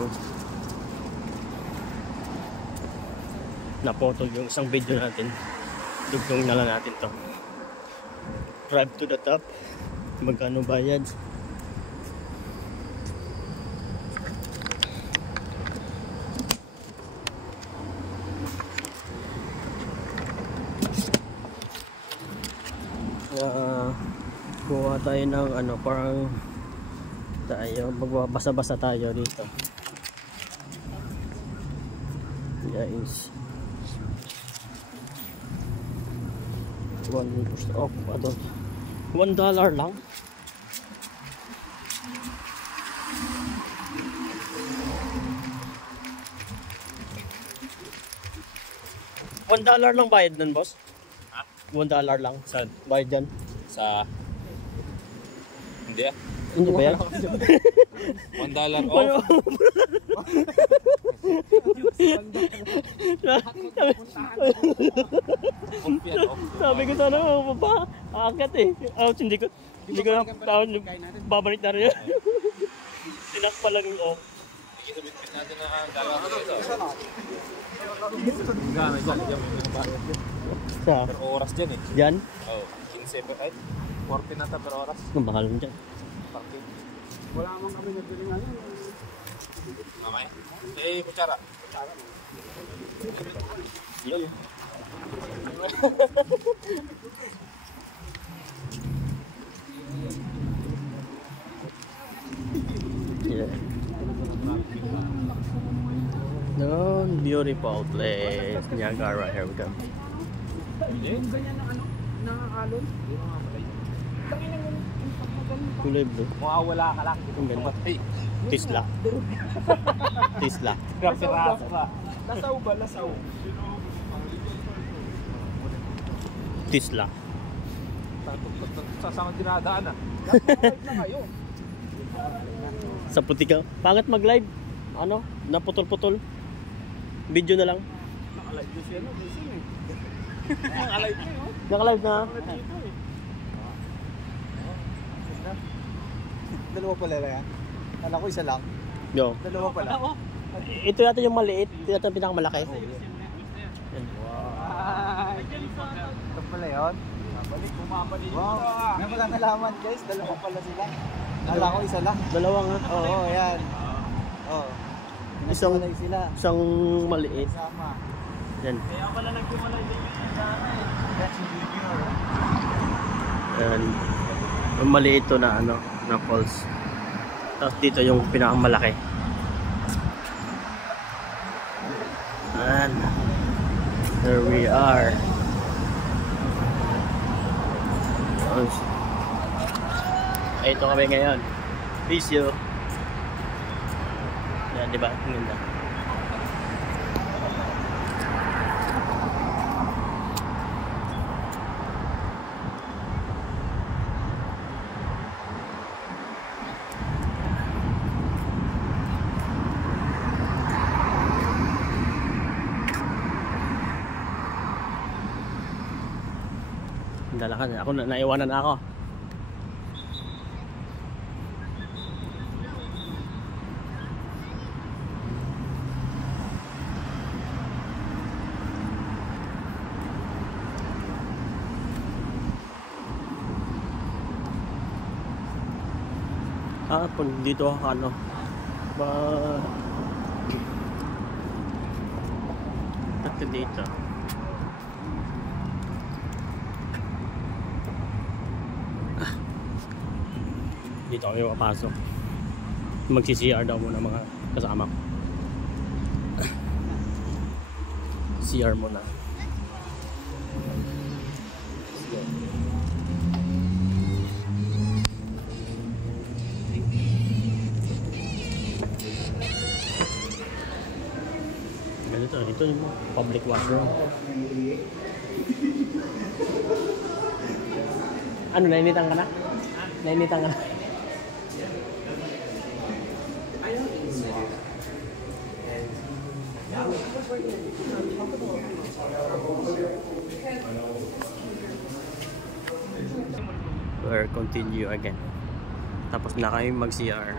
So napotol yung isang video natin. Dugtong na lang natin to. Drive to the top. Magkano bayad? Kuha tayo ng ano, parang tayo magbabasa-basa tayo dito. Guys, $1 lang. $1 lang bayad nun, boss? Ha? $1 lang. Saan? Bayad dyan? Sa... Hindi ah. Hindi ba yan? $1 off. Sabi ko sana pa aakyat eh. Ouch, hindi ko na taon babalik na rin. Tinak pa lang yung off. Ikisabit natin na galaw dito. Gana dyan, Sa? per oras dyan eh. Dyan? Oo, 15 per ay 40 na per oras. Ang mahal mo dyan. Parking. Wala naman kami nagbiling ano. Mamay? Eh, kutsara. Yun. Yeah. No, beautiful place. Niagara, here we go. Yung ganyan na ano, nakakalon. Kulay blue. Mawawala ka lang. Ang ganda. Hey, Tisla. Tisla. grabe raso ka. Lasaw ba? Lasaw. Tisla. Sasama dinadaan ah. Live na kayo. Sa putika. Pangit mag-live. Ano? Naputol-putol. Video na lang. Nakalive ko siya no. Busy eh. Nakalive ko yun. Naka-live na. Dito eh. Dalawa pala yan. Kala ko isa lang. Yo. Dalawa pala. Ito yata yung maliit. Ito yata yung pinakamalaki. Yan. Ito pala yun. Bumabalik. Wow. Ngayon ko lang nalaman guys. Dalawa pala sila. Kala ko isa lang. Dalawa nga. Oo, yan. Oo. Isang- Naghiwalay sila. Isang maliit. Sama. Yan. Kaya pala naghiwalay din yung sana eh. That's junior. Yan. Yung maliit to na ano, na falls. Tapos dito yung pinakamalaki. And there we are. Ito kami ngayon. Visio. Yan, di ba? Ang ganda. Dalakan ako na naiwanan ako. Pag dito ano ba ito dito. Dito kami papasok. Magsi-CR daw muna mga kasama ko. CR muna. Dito yung public washroom. Ano, nainitan ka na? Nainitan ka na? Or continue again. Tapos na kami mag-CR.